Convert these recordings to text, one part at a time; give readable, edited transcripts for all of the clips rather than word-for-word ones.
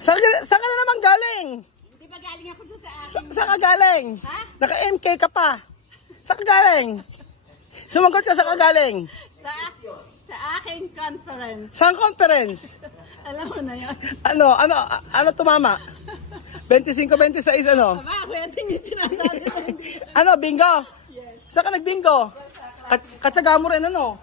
Saan ka na naman galing? Hindi ba galing ako doon sa akin? Saan ka galing? Ha? Naka-MK ka pa. Saan ka galing? Sumagot ka, saan ka galing? Sa aking conference. Saan conference? Alam mo na yun. Ano tumama? 25, 26, ano? Aba, wedding yung sinasabi ko. Ano, bingo? Yes. Saan ka nag-bingo? Katsaga mo rin, ano?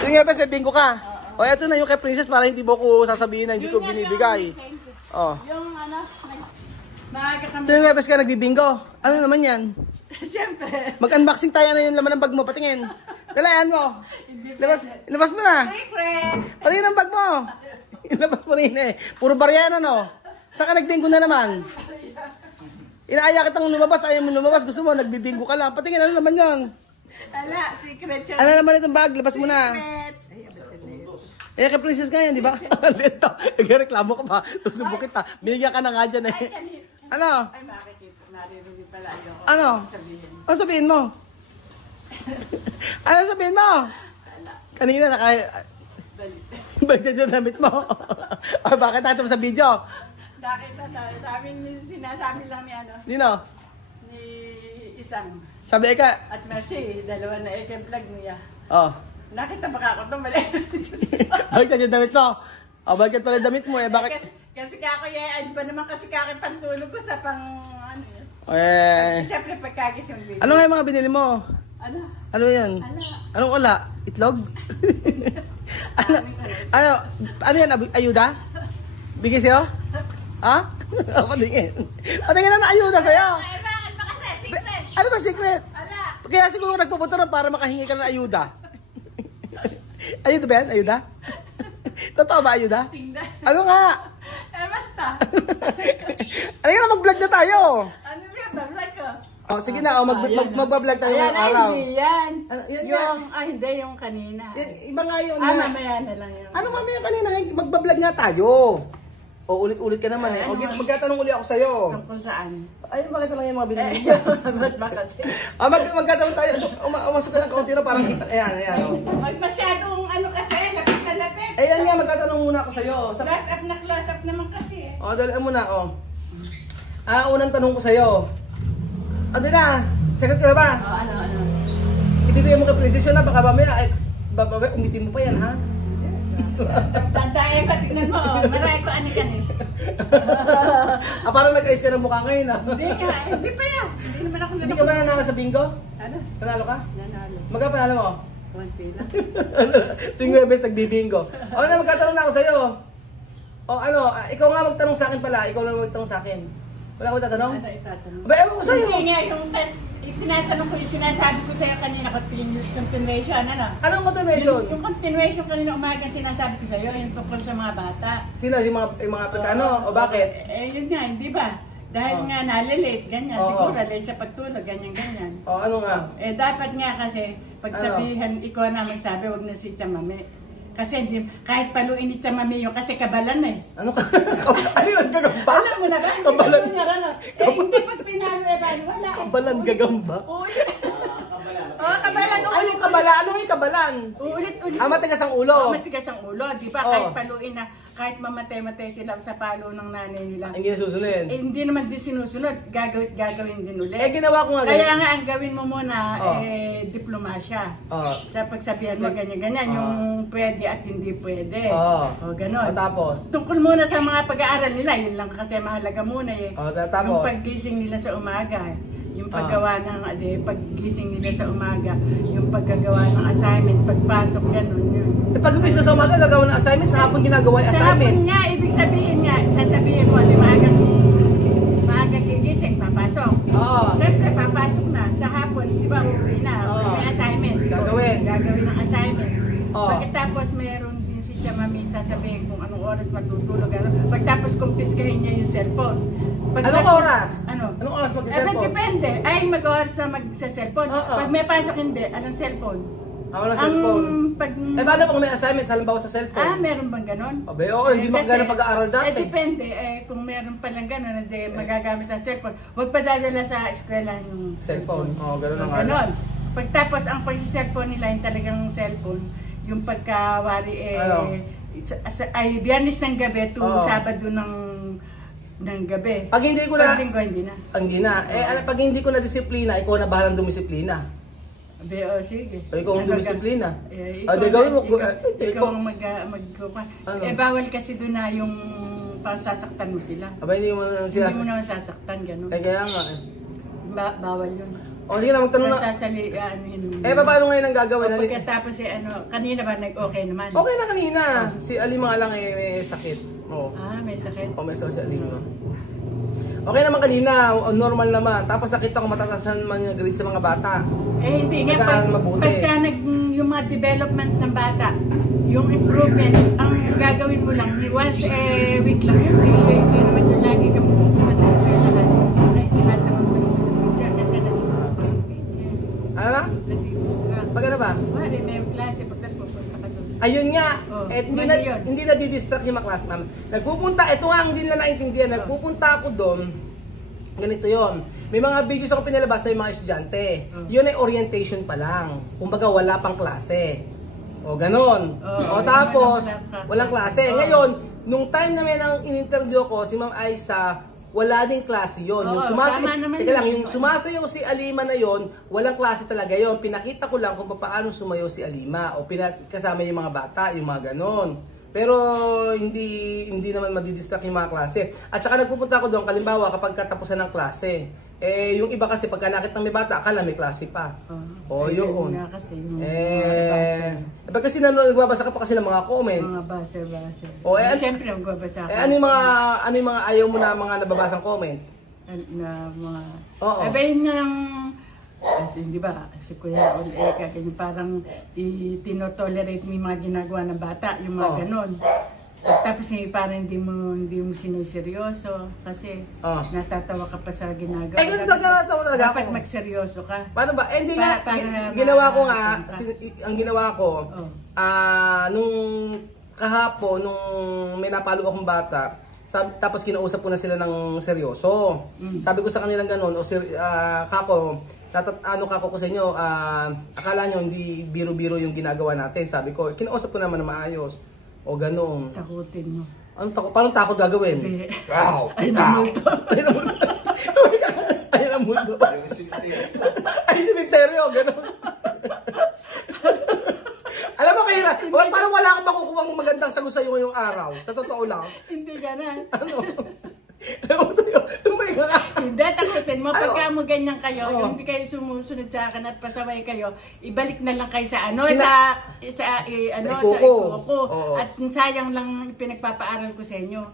Yung nga, may bingo ka. O, eto na yung kay Princess para hindi mo ko sasabihin na hindi ko binibigay. Oh. Yung ano, maaga kami. Ito yung Webes ka nagbibingo. Ano naman yan? Siyempre. Mag-unboxing tayo na yung laman ng bag mo. Patingin. Dalayan mo. Labas mo na. Secret. Patingin ang bag mo. Ilabas mo rin eh. Puro baryan ano. Saan ka nagbingo na naman? Inaaya kitang lumabas. Ayaw mo lumabas. Gusto mo nagbibingo ka lang. Patingin ano naman yan? Ala, secret siya. Ano naman itong bag? Labas mo na. Secret. Eh, kay Princess nga yan, di ba? Dito. Nagreklamo ka pa. Tusubok kita. Binigyan ka na nga dyan eh. Ano? Ay, makikita. Naririnig pala ayoko. Ano? Ano sabihin mo? Ano sabihin mo? Kanina balik yung damit mo. Bakit natin sa video? Nakita na. Daming sinasabi lang ni ano. Nino? Ni isang. Sabi ka. At Mercy, dalawa na vlog niya. Oh. Nakita baka ako itong mali. Balik yung damit mo. Oh, balik pala yung damit mo eh. Bakit? Kasi kako yan. Ba naman kasi kako pantulog ko sa pang ano yun. Eh. Siyempre pagkagis yung video. Ano nga yung mga binili mo? Ano? Ano yan? Ano? Anong wala? Itlog? ano yan? Ayuda? Bigay sa'yo? Ha? Patingin. Patingin na na ayuda sa'yo. Ay, bakit ba kasi? Secret. Ano ba secret? Ala. Kaya siguro nagpupunta rin para makahingi ka ng ayuda. Ayuda ba yan? Ayuda? Totoo ba ayuda? Tingnan. Ano nga? Eh, basta. Ano nga mag-vlog na tayo? Ano ba yan? Vlog ko. Oh, sige na, mag-vlog tayo ngayong araw. Hindi yan. Yan Hindi yung kanina. Iba nga yun. Mamaya na lang yun. Ano mamaya kanina? Magbablog nga tayo. O, ulit-ulit ka naman eh. O, magkatanong uli ako sa'yo. Tungkol saan? Ay, bakit lang yung mga binili mo? Ba't ba kasi? Magkatanong tayo. Umasok ka ng kaunti na parang kita. Ayan. Wag masyadong ano kasi, lapit na lapit. Ayan nga, magkatanong muna ako sa'yo. Close up naman kasi eh. O, dali mo na, o. Unang tanong ko sa'yo. Ano na? Sagot ka na ba? Ano? Ibibigay mo kay Princess yun na, baka mamaya, umitin mo pa yan, ha? Tantayan ka, tignan mo. Maray ko ani-kanin. Parang nag-ayos ka ng mukha ngayon, ha? Hindi pa yan. Hindi naman ako Hindi ka ba nanalo sa bingo? Ano? Nanalo ka? Nanalo. Magkano panalo mo? 1 lang. Tuwing Webes nagbibingo. O na, magkatanong na ako sa'yo. O ano, ikaw nga magtanong sa akin pala. Ikaw lang magtanong sa akin. Wala ko tatanong? Ano itatanong? Ba, ewan ko sa'yo. Hindi nga, yung tinatanong ko, yung sinasabi ko sa'yo kanina, continuation, ano? Anong continuation? Yung continuation kanina umaga, sinasabi ko sa'yo, yung tungkol sa mga bata. Sino? Yung mga Afrikano? O bakit? Yun nga, hindi ba? Dahil nga nalilate, ganyan. Siguro, late sa pagtulog, ganyan. O, ano nga? Dapat nga kasi, pagsabihan, ikaw na magsabi, huwag na si Chamame. Kasi kahit paluin ni Chamame yun, kasi kabalan eh. Ano ka? Ano yun? Gagamba? Alam mo na ba? Kabalan. Hindi pag pinalo eh, wala. Kabalan, gagamba? Uy. Kabalan. Ano yung kabalan? Ano yung kabalan? Ulit. Matigas ang ulo. Matigas ang ulo, di ba? Kahit paluin na, kahit mamatay-matay sila sa palo ng nanay nila. Hindi nasusunod. Hindi naman din sinusunod. Gagawin din ulit. Ginawa ko nga ganyan. Kaya nga, ang gawin mo muna, diplomasya. Sa pagsabihan na ganyan-ganyan, yung pwede at hindi pwede. O, ganon. Tapos? Tungkol muna sa mga pag-aaral nila, yun lang kasi mahalaga muna eh. Tapos? Yung paggising nila sa umaga, yung paggawa ng, paggising nila sa umaga, yung paggagawa ng assignment, pagpasok, ganon yun. Pag umpisa sa umaga, gagawa ng assignment, sa hapon ginagawa yung assignment. Sa hapon nga, ibig sabihin nga, sasabihin mo, di maagang gigising, papasok. Siyempre, papasok na. Sa hapon, di ba, uwi na, may assignment. Gagawin ng assignment. Pagkatapos, meron din si Chamame sasabihin kung anong oras matutulog. Pagtapos, kumpiskahin niya yung cellphone. Anong oras? Anong oras mag-cellphone? Depende. Ay, mag-oras sa mag-cellphone. Pag may pasok, hindi. Anong cellphone? Walang cellphone. Paano kung may assignment, halimbawa sa cellphone? Meron bang ganon? Hindi magagana pag-aaral dati. Depende. Kung meron palang ganon, hindi magagamit ang cellphone. Huwag pa dadala sa eskwela yung cellphone. Ganon ang ganon. Pagtapos, ang pag-cellphone nila, yung talagang cellphone, yung pagkawari Ay, Biyernes ng gabi to Sabado ng gabi. Pag hindi ko na... Linggo, hindi na. Hindi na. Pag hindi ko na disiplina, ikaw na bahalang dumisiplina. Sige. Ikaw ang dumisiplina. Gawin mo. Ikaw ang magkupa. Bawal kasi doon na yung pasasaktan mo sila. Hindi mo na sila. Hindi mo na sasaktan, gano'n. Kaya nga Bawal yun. Sige na, magtanong na. Paano ngayon ang gagawin? Pagkatapos kanina ba nag-okay naman? Okay na kanina. Si Alima lang may sakit. May sakit? May sakit si Alima. Okay naman kanina, normal naman. Tapos nakita ko matatasan man yung grade sa mga bata. Hindi nga. Pagka yung mga development ng bata, yung improvement, ang gagawin mo lang, once a week lang yun. Hindi naman yung lagi ka pupunta sa eskwelahan. Ay, tinatanong mo yung teacher kasi nadidistract. Ano lang? Nadidistract. Pag ano ba? Wala, may klase, pagkas pupunta ka doon. Ayun nga, hindi na didistract yung mga class ma'am. Nagpupunta, ito nga ang hindi nila naintindihan, nagpupunta ako doon, ganito yon. May mga videos ako pinalabas sa mga estudyante. Yun ay orientation pa lang. Kumbaga wala pang klase. O ganon. Tapos, walang klase. Ngayon, nung time na may nang in-interview ko, si Ma'am Aisa, wala ding klase yon. Yung sumasayaw si Alima na yon, walang klase talaga yon. Pinakita ko lang kung paano sumayaw si Alima o kasama yung mga bata, yung mga ganon. Pero hindi naman madidistract yung mga klase. At saka nagpupunta ako doon, kalimbawa kapag katapusan ng klase. Yung iba kasi pagka nakita may bata, akala may klase pa. Yun. Pag kasi nagbabasa ka pa kasi ng mga comment. Mga base. Siyempre magbabasa ka. Ano yung mga ayaw mo na mga nababasang comment? Abayin nga lang, kasi di ba, si Kuya Oleka, parang tinotolerate mo yung mga ginagawa ng bata, yung mga ganon. Tapos parang hindi mo sinuseryoso kasi natatawa ka pa sa ginagawa. Nagtatawa talaga ako. Dapat magseryoso ka. Paano ba? Hindi nga, ginawa ko nga, ang ginawa ko, nung kahapon, nung may napalo akong bata, tapos kinausap ko na sila ng seryoso. Sabi ko sa kanilang ganun, kako, kako ko sa inyo, akala nyo hindi biro-biro yung ginagawa natin. Sabi ko, kinausap ko naman na maayos. O ganun. Takutin mo. Anong takot? Paano takot gagawin? Wow! Ay na multo. Ay na multo. Ay simenteryo, ganun. Alam mo Kira, parang wala akong makukuha ng magandang sagot sa'yo ngayong araw. Sa totoo lang. Hindi ganun. Ano? Alam mo sa'yo, lumay ka nga. Hindi, takutin mo. Pagka mo ganyan kayo, hindi kayo sumusunod sa akin at pasaway kayo, ibalik na lang kayo sa sa ikuko. At sayang lang pinagpapaaral ko sa inyo.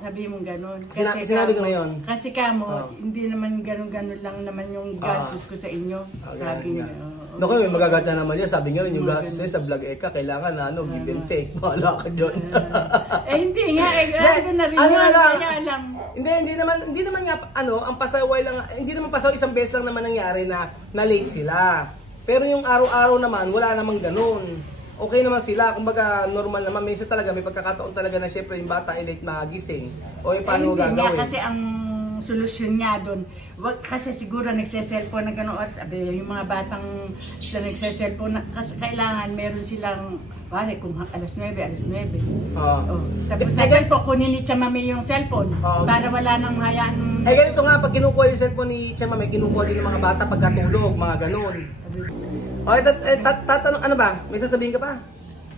Sabi mo gano'n. Sinabi ko na yun. Kasi hindi naman gano'n lang naman yung gastos ko sa inyo. Sabi niya. Naku, may magagata naman yun. Sabi nga rin yung gastos sa vlog eka, kailangan give and take. Bahala ka dyan. Hindi nga. Ano na rin yun. Hindi naman nga, ang pasaway lang, hindi naman pasaway isang beses lang naman nangyari na late sila. Pero yung araw-araw naman, wala namang ganun. Okay naman sila, kumbaga normal naman. Minsan talaga, may pagkakataon talaga na syempre yung bata ay late magising. O yung paano gagawin. Hindi kasi ang solusyon nga doon, kasi siguro nagse-cellphone na gano'n oras, yung mga batang nagse-cellphone, kasi kailangan meron silang, kung alas 9. Tapos sa cellphone, kunin ni Chamame yung cellphone, para wala nang hayaan. Ganito nga, pag kinukuha yung cellphone ni Chamame, kinukuha din ng mga bata pagkatulog, mga gano'n. Tatanong, ano ba? May sasabihin ka pa?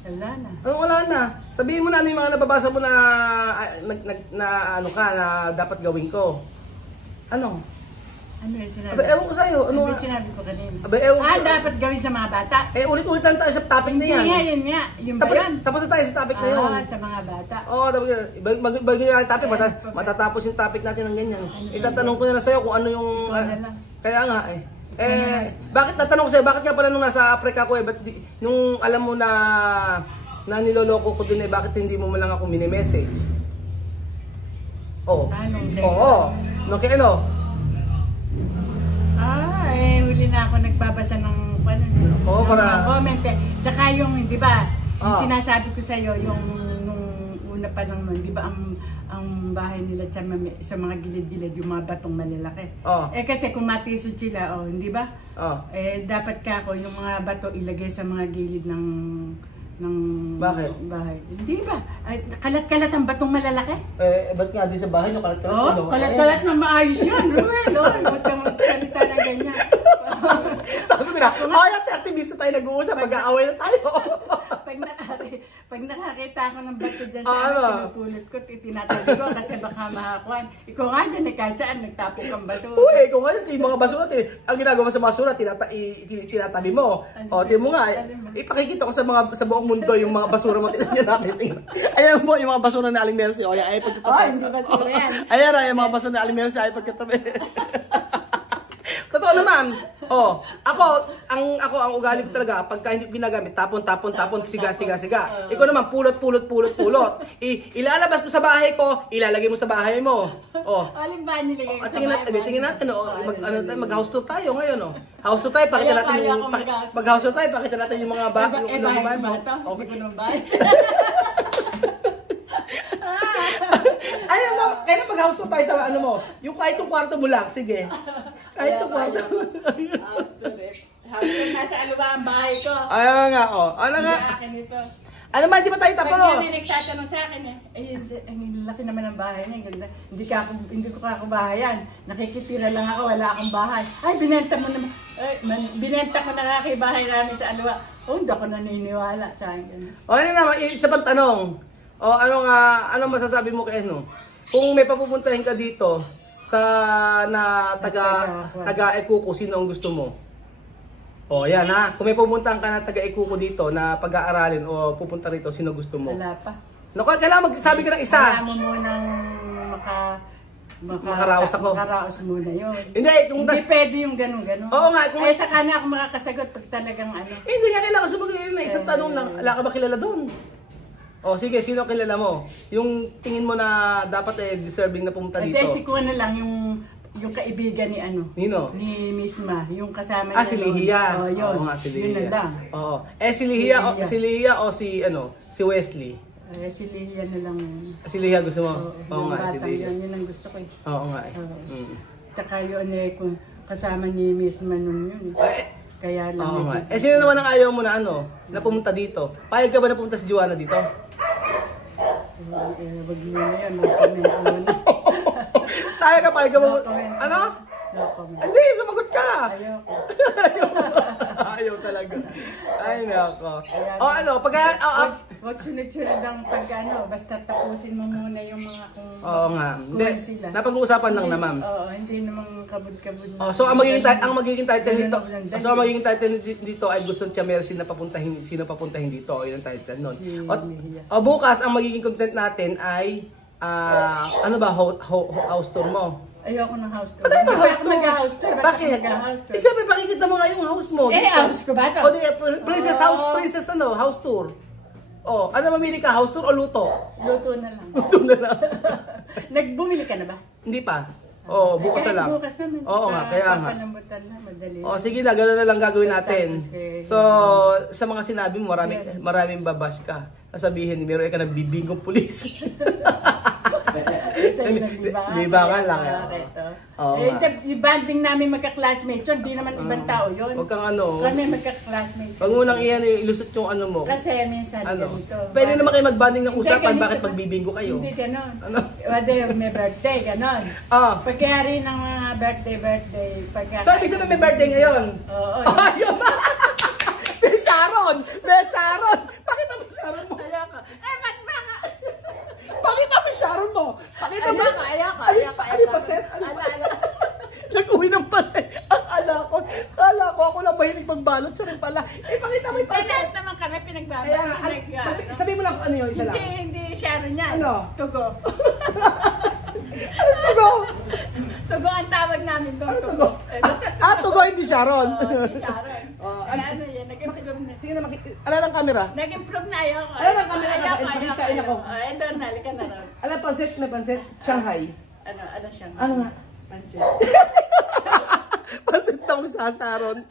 Wala na. Wala na. Sabihin mo na ano yung mga nababasa mo na dapat gawin ko. Ano? Ano yung sinabi? Ewan ko sa'yo. Ano yung sinabi ko kanina? Dapat gawin sa mga bata? Ulit-ulitan tayo sa topic na yan. Yun nga. Yung ba yan? Tapos na tayo sa topic na yun. Sa mga bata. Tapos bago yung topic, matatapos yung topic natin ng ganyan. Itatanong ko na sa'yo kung ano yung... Kaya nga bakit natanong ko sa'yo, bakit nga pala nung nasa Africa ko nung alam mo na niloloko ko dun bakit hindi mo lang ako mini-message? Nung kaya huli na ako nagbabasa ng mga comment Tsaka yung, di ba, yung sinasabi ko sa'yo, yung nung una pa lang nun, di ba, ang bahay nila sa mga gilid-gilid, yung mga batong malalaki. Kasi kung matisod sila, hindi ba? Dapat yung mga bato ilagay sa mga gilid ng Bakit? bahay. Hindi ba? Ay, kalat-kalat ang batong malalaki? Ba't nga di sa bahay nyo kalat-kalat? Oo, kalat-kalat na maayos yan. Ruel, huwag kang magsalita ng ganyan. Sabi ko na, ay, aktivista tayo nag-uusap, mag-aaway na tayo. Pag nakakita ako ng bato dyan sa pinupulot ko, tinatabi ko kasi baka mahakuan. Ikaw nga dyan, kahit nagtapok kang basura. Uy, kung nga yung mga basura, ang ginagawa sa basura, tinatabi mo. O, tingnan mo nga, ipakikita ko sa buong mundo yung mga basura mo, tingnan natin. Ayan po, yung mga basura na Aling Melcy. O, ay pagkatabi. Oh, hindi basura yan. Ayan, yung mga basura na Aling Melcy, ay pagkatabi. Totoo naman. Oh, ako ang ugali ko talaga pagka hindi ko ginagamit, tapon, siga. Ikaw naman pulot. Ilalabas mo sa bahay ko, ilalagay mo sa bahay mo. Oh. Alin ba nilagay ko sa bahay? Tingnan natin, mag-house tour tayo ngayon, oh. House tour tayo, pakita natin yung mag-house tour tayo, pakita natin yung mga bahay. Bahay ba ito? Okay ko ng bahay. Ayun mo, kaya mag-house tour tayo sa ano mo. Yung kahit yung kwarto mo lang, sige. Kahit yung kwarto mo. House tour eh. House tour, nasa ano ba ang bahay ko? Ayun nga, oh. Ano nga? Hindi akin ito. Ano ba, hindi pa tayo tapos? Pag may nagtatanong sa akin ang laki naman ng bahay niya, ganda. Hindi ko kakubahayan. Nakikitira lang ako, wala akong bahay. Ay, binenta mo naman. Binenta ko na bahay namin sa Alwa. Oh, hindi ako naniniwala sa akin. O, ano naman, isa pang tanong. O, ano masasabi mo kay ano? Kung may papupuntahin ka dito sa taga-Ekuko, sino ang gusto mo? O, yan ha. Kung may pupuntahan ka na taga-Ekuko dito na pag-aaralin o pupunta rito, sino gusto mo? Wala pa. Naku, kailangan magsabi ka ng isa. Wala mo munang makaraos ako. Makaraos muna yun. Hindi pwede yung ganun-ganun. Oo nga. Ay, saka na ako makakasagot pag talagang ano. Hindi nga kailangan sumagot na isang tanong lang. Wala ka ba kilala doon? O sige, sino kilala mo? Yung tingin mo na dapat deserving na pumunta dito. Hindi, sikuha na lang yung kaibigan ni ano. Nino? Ni Misma, yung kasama niya. Si Lihia. Oo, yun. Oo nga, si Lihia. Yun na lang. Oo. Si Lihia o si Wesley? Si Lihia na lang. Si Lihia gusto mo? Oo nga, si Lihia. Yun ang gusto ko eh. Oo nga eh. Tsaka yun kung kasama ni Misma nun yun eh. Kaya lang. Oo nga. Sino naman ang ayaw mo na na pumunta dito? Payag ka ba na pumunta si Joanna dito? Wag mo na yan. Payag ka ba? Ano? No comment. Hindi, sumagot ka! Ayoko. Ayaw talaga. Ay, nako. Wag sunod-sunod ang basta tapusin mo muna yung mga Oo nga. Hindi, sila. napag-uusapan lang naman. Oo, hindi namang kabud-kabud. So ang magiging title dito ay gusto niya Mercy na sino papuntahin dito. Yun ang title nun. Bukas ang magiging content natin ay house tour mo. Ayoko ng house tour. Ba't ba house tour? Mag-house tour? Bakit? Siyempre, pakikita mo nga yung house mo. House ko ba ito? O di, house tour. O, ano mamili ka? House tour o luto? Luto na lang. Luto na lang. Nagbumili ka na ba? Hindi pa. O, bukas na lang. Bukas naman. Oo nga, kaya nga. Papalambutan na, madali. O, sige na, gano'n na lang gagawin natin. So, sa mga sinabi mo, maraming babash ka. Sasabihin, meron ka ng bibingong pulis. Libangan lang. Yung banding namin magka-classmate yun, di naman ibang tao yun. Huwag kang Kami magka-classmate. Huwag mo nang ilusot yung ano mo. Kasi minsan ganito. Pwede naman kayo mag-banding ng usapan, bakit magbibingo kayo? Hindi ganon. May birthday, ganon. Pagkayari ng mga birthday. So, ibig sabihin may birthday ngayon? Oo. Ayun ba? May Sharon! Pakita mo Sharon mo. Ayoko. Ba't ba nga? Pakita mo Sharon mo. Pakita mo. Ayoko. Ano yung paset? Nag-uwi ng paset. Kala ko ako lang mahilig magbalot. Siya rin pala. Pakita mo yung paset. Lahat naman kami pinagbabalot. Sabi mo lang ano yun, isa lang. Hindi Sharon yan. Ano? Tugo. Tugo? Tugo ang tawag namin doon. Tugo? Tugo hindi Sharon. Hindi Sharon. Ano yan, nag-improve na. Sige na, alam ang camera. Nag-improve na ayoko. Alam ang camera. Kain ako. Doon, halika na rin. Alam, pansit. Shanghai. Ano siyang? Ano nga? Pansit. Pansit daw sa Sharon.